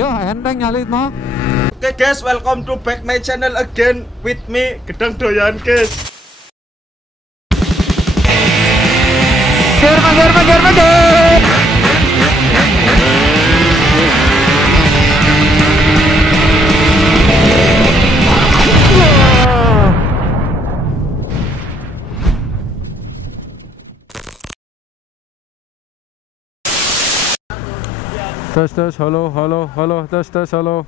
Ya enteng nyalit mah. Oke guys, welcome to back my channel again with me Gedang Doyan guys. German. Tes halo tes halo.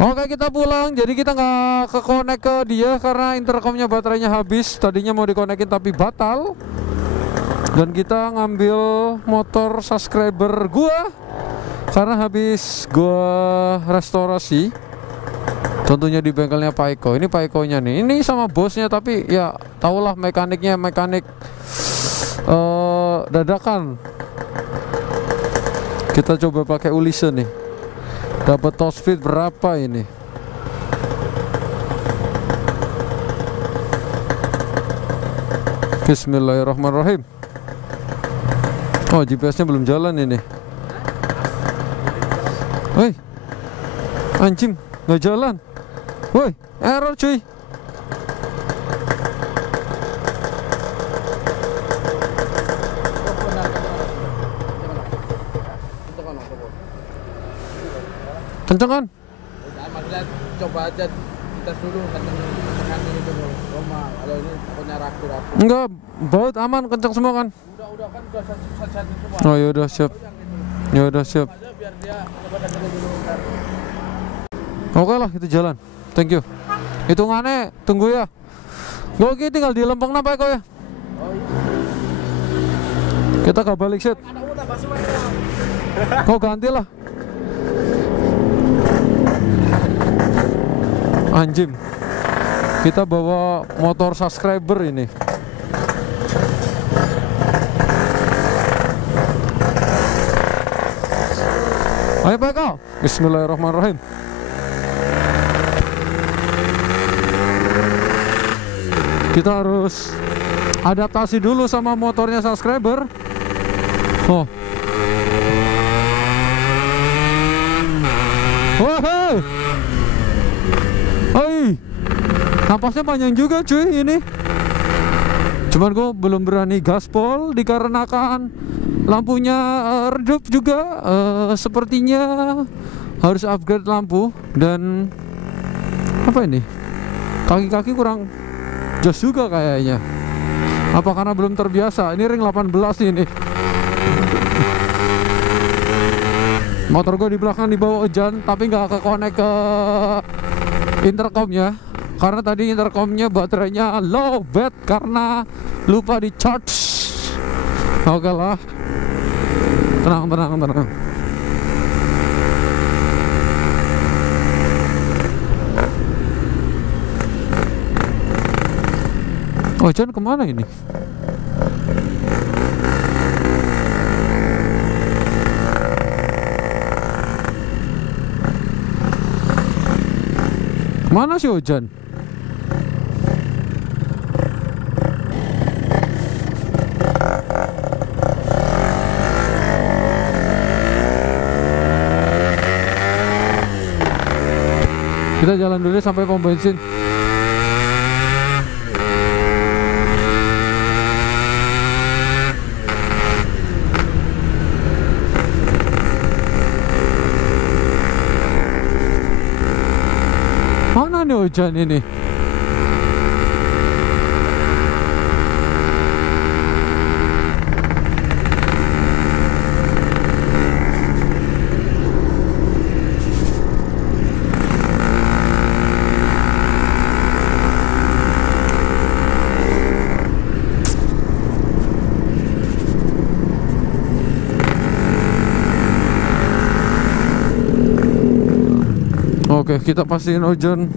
Oke, kita pulang. Jadi kita nggak ke connect ke dia karena intercomnya baterainya habis. Tadinya mau dikonekin tapi batal. Dan kita ngambil motor subscriber gua karena habis gua restorasi. Tentunya di bengkelnya Pak Eko. Ini Pak Eko-nya nih. Ini sama bosnya tapi ya tahulah mekaniknya mekanik dadakan. Kita coba pakai Ulysses nih. Dapat top speed berapa ini? Bismillahirrahmanirrahim. Oh, GPS-nya belum jalan ini. Woi, anjing, nggak jalan. Woi, error cuy. Kenceng kan? Udah, maksudnya coba aja tes dulu kenceng itu Roma. Kalau ini takutnya ragu-ragu. Enggak, baut aman, kenceng semua kan? Udah kan udah satu semua. Oh yaudah siap. Yaudah siap. Biar dia coba tes dulu ntar. Oke lah, itu jalan. Thank you. Hitungannya tunggu ya. Oke, tinggal di Lempeng apa kok ya? Oh iya. Kita gak balik set. Kau ganti lah. Anjing, kita bawa motor subscriber ini. Ayo Pak Eko. Bismillahirrahmanirrahim. Kita harus adaptasi dulu sama motornya subscriber. Oh. Wah. Oi, napasnya panjang juga cuy ini. Cuman gue belum berani gaspol dikarenakan lampunya redup juga. Sepertinya harus upgrade lampu. Dan apa ini? Kaki-kaki kurang jos juga kayaknya. Apa karena belum terbiasa? Ini ring 18 ini. Motor gue di belakang dibawa hujan, tapi nggak ke connect ke intercomnya karena tadi intercomnya baterainya low bed karena lupa di charge. Oke lah, tenang. Oh, John kemana ini? Mana si Ojan? Kita jalan dulu sampai pom bensin. Mana nih hujan ini? Oke, kita pastiin hujan.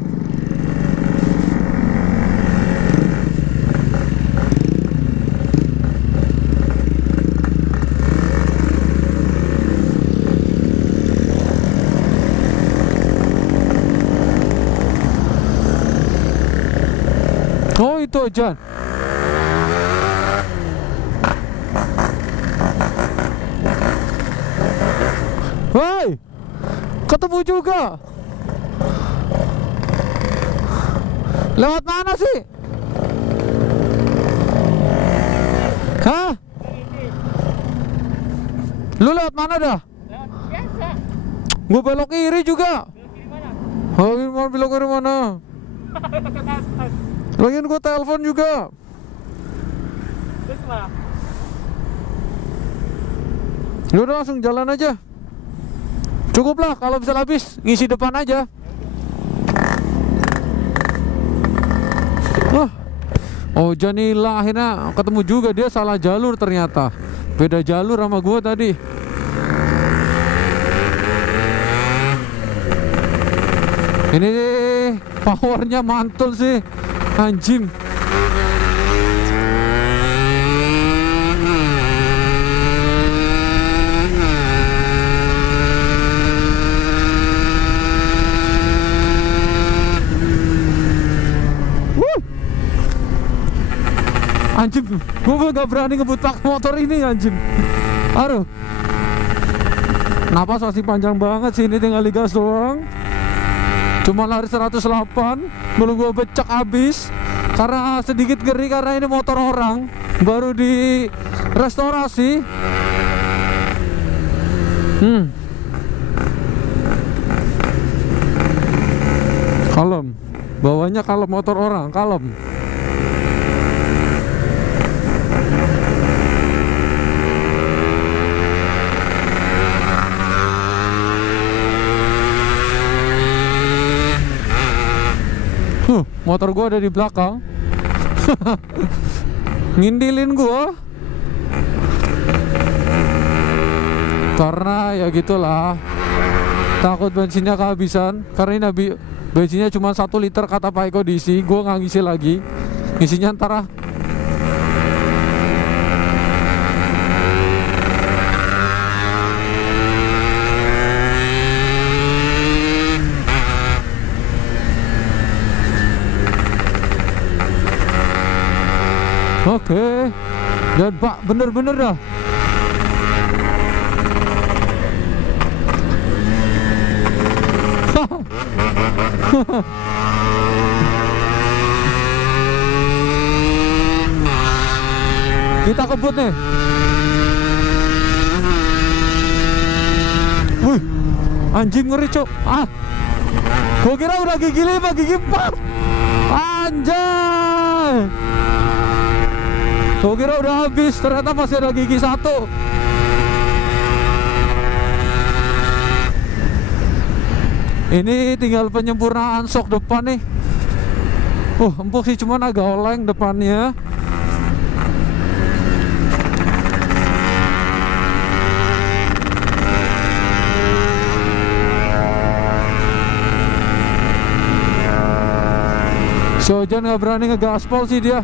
Oh, itu hujan. Woi, Ketemu juga. Lewat mana sih? Hah? Lu lewat mana dah? Lewat biasa. Gue belok kiri juga. Belok kiri mana? Oh, belok kiri mana? Lagian gue telepon juga. Terus mana? Lu udah langsung jalan aja. Cukup lah, kalau bisa habis ngisi depan aja. Wah, oh Janila akhirnya ketemu juga. Dia salah jalur ternyata. Beda jalur sama gue tadi. Ini powernya mantul sih, anjing. Anjing, gue gak berani ngebut pak motor ini anjing. Aduh, napas masih panjang banget sih, ini tinggal digas doang. Cuma lari 108, belum gue becek habis. Karena sedikit ngeri karena ini motor orang, baru di restorasi. Kalem, bawahnya kalem, motor orang kalem. Motor gua ada di belakang. Ngindilin gua. Karena ya gitulah, takut bensinnya kehabisan. Karena ini bensinnya cuma 1 liter kata Pak Eko diisi. Gua nggak ngisi lagi. Ngisinya antara oke. Dan Pak, bener-bener dah. Kita kebut nih. Wih, anjing ngeri cok. Gua kira udah gigi 5, gigi 4. Anjay. Gua kira udah habis, ternyata masih ada gigi 1. Ini tinggal penyempurnaan sok depan nih. Empuk sih, cuman agak oleng depannya. Si Ojan gak berani ngegaspol sih dia.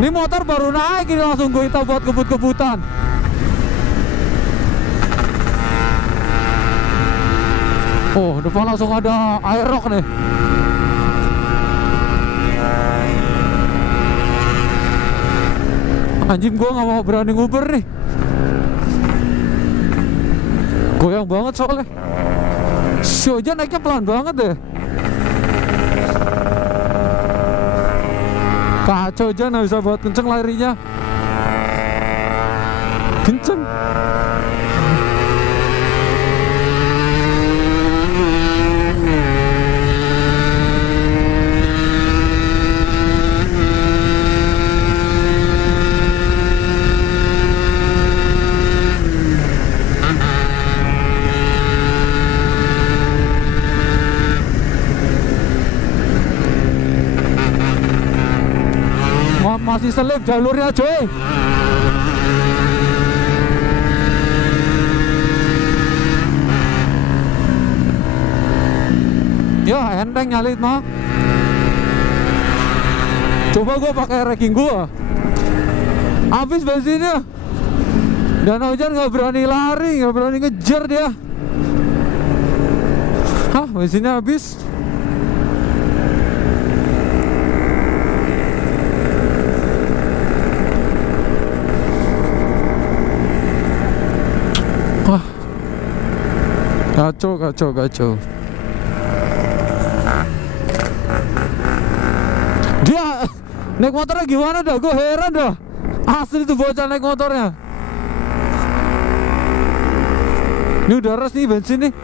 Ini motor baru naik, ini langsung gue hitam buat kebut-kebutan. Oh, depan langsung ada Aerox nih. Anjing, gue gak mau berani nguber nih. Goyang banget soalnya. Si Ojan naiknya pelan banget deh. Kacau aja, nggak bisa buat kenceng larinya. Kenceng. Masih selip jalurnya coy. Ya enteng nyalit mah. Coba gua pakai racking gua. Habis bensinnya. Dan hujan nggak berani lari, nggak berani ngejar dia. Hah, bensinnya habis. Wah, kacau. Dia naik motornya gimana dah? Gue heran dah. Asli tuh bocah naik motornya. Ini udah res nih bensin nih.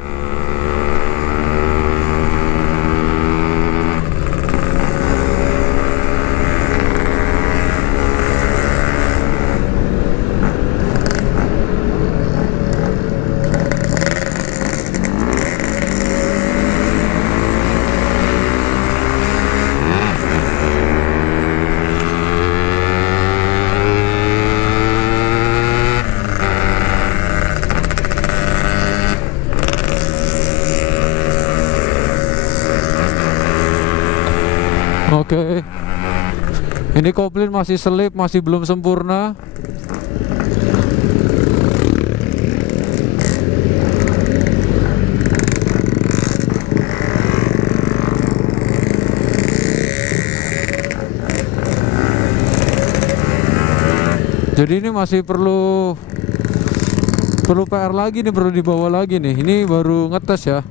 Oke. Ini koplin masih selip, masih belum sempurna. Jadi ini masih perlu PR lagi nih, perlu dibawa lagi nih. Ini baru ngetes ya.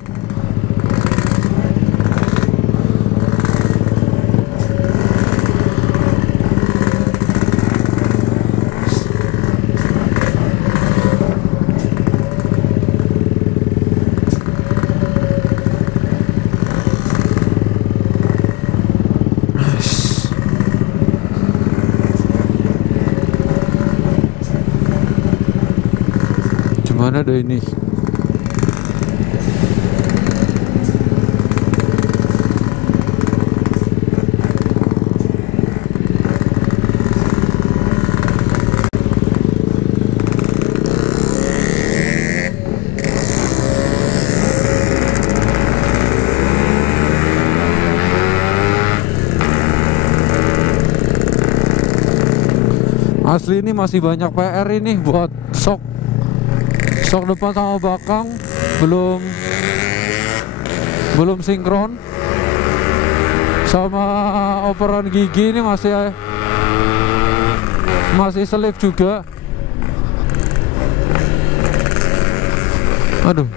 Mana ada ini? Asli ini masih banyak PR ini buat sok depan sama belakang belum sinkron, sama operan gigi ini masih selip juga. Aduh.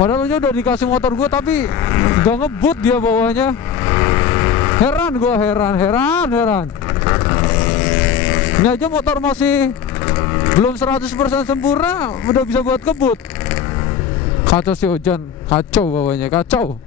Padahal udah dikasih motor gue tapi gak ngebut dia bawahnya. Heran gue, heran. Ini aja motor masih belum 100% sempurna, udah bisa buat kebut. Kacau si hujan, kacau bawahnya, kacau.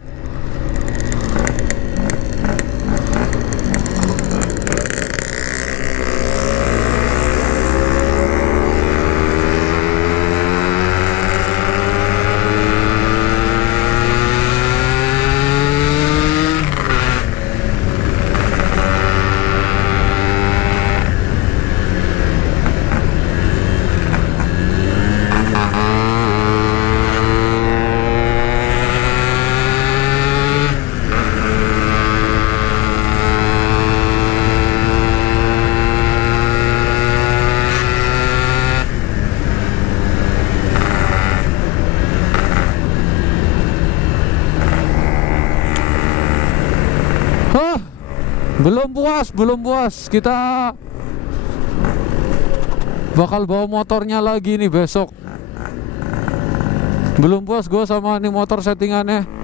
Belum puas. Kita bakal bawa motornya lagi nih besok. Belum puas gue sama nih motor settingannya.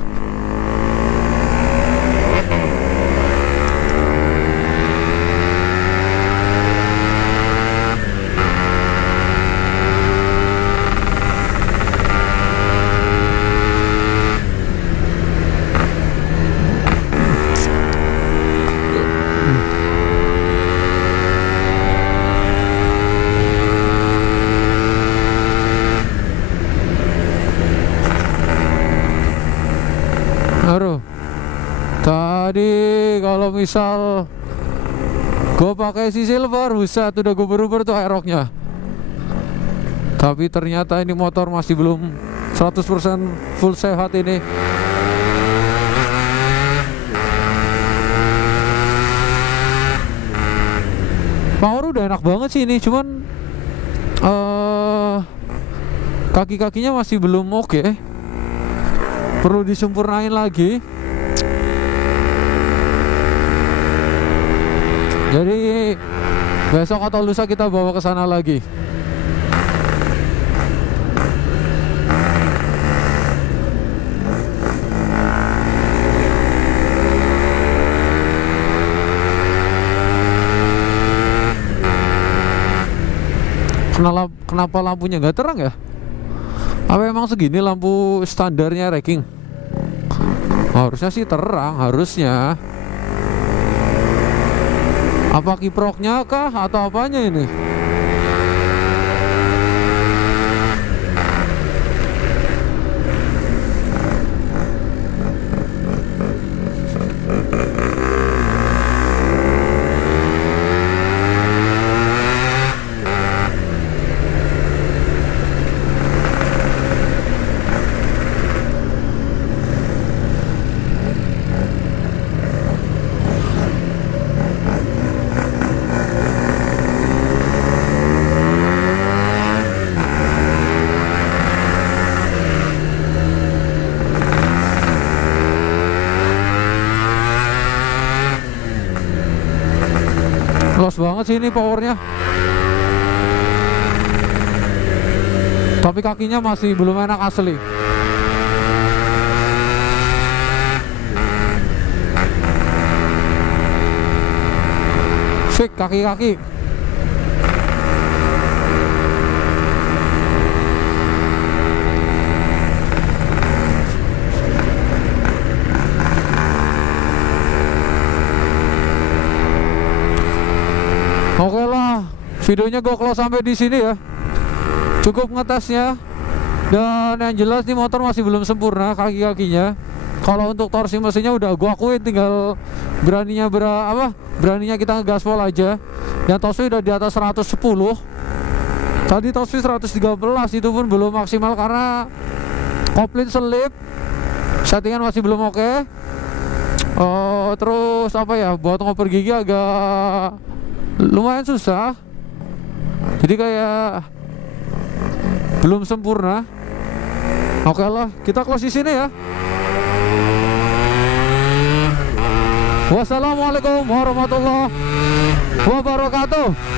Aduh, tadi kalau misal gue pakai si silver, buset udah gue berubah tuh airlocknya. Tapi ternyata ini motor masih belum 100% full sehat ini. Power udah enak banget sih ini, cuman kaki-kakinya masih belum oke. Perlu disempurnain lagi. Jadi besok atau lusa kita bawa ke sana lagi. Kenapa lampunya nggak terang ya? Apa emang segini lampu standarnya racing? Harusnya sih terang, harusnya. Apa kiproknya kah atau apanya ini? Los banget sih ini powernya. Tapi kakinya masih belum enak asli. Fix kaki-kaki. Oke lah, videonya gue close sampai di sini ya. Cukup ngetesnya. Dan yang jelas nih motor masih belum sempurna kaki-kakinya. Kalau untuk torsi mesinnya udah gue akuin, tinggal beraninya kita ngegaspol aja. Yang torsi udah di atas 110. Tadi torsi 113, itu pun belum maksimal karena kopling selip. Settingan masih belum oke. Terus apa ya, buat ngoper gigi agak lumayan susah. Jadi kayak belum sempurna. Oke lah, kita close di sini ya. Wassalamualaikum warahmatullahi wabarakatuh.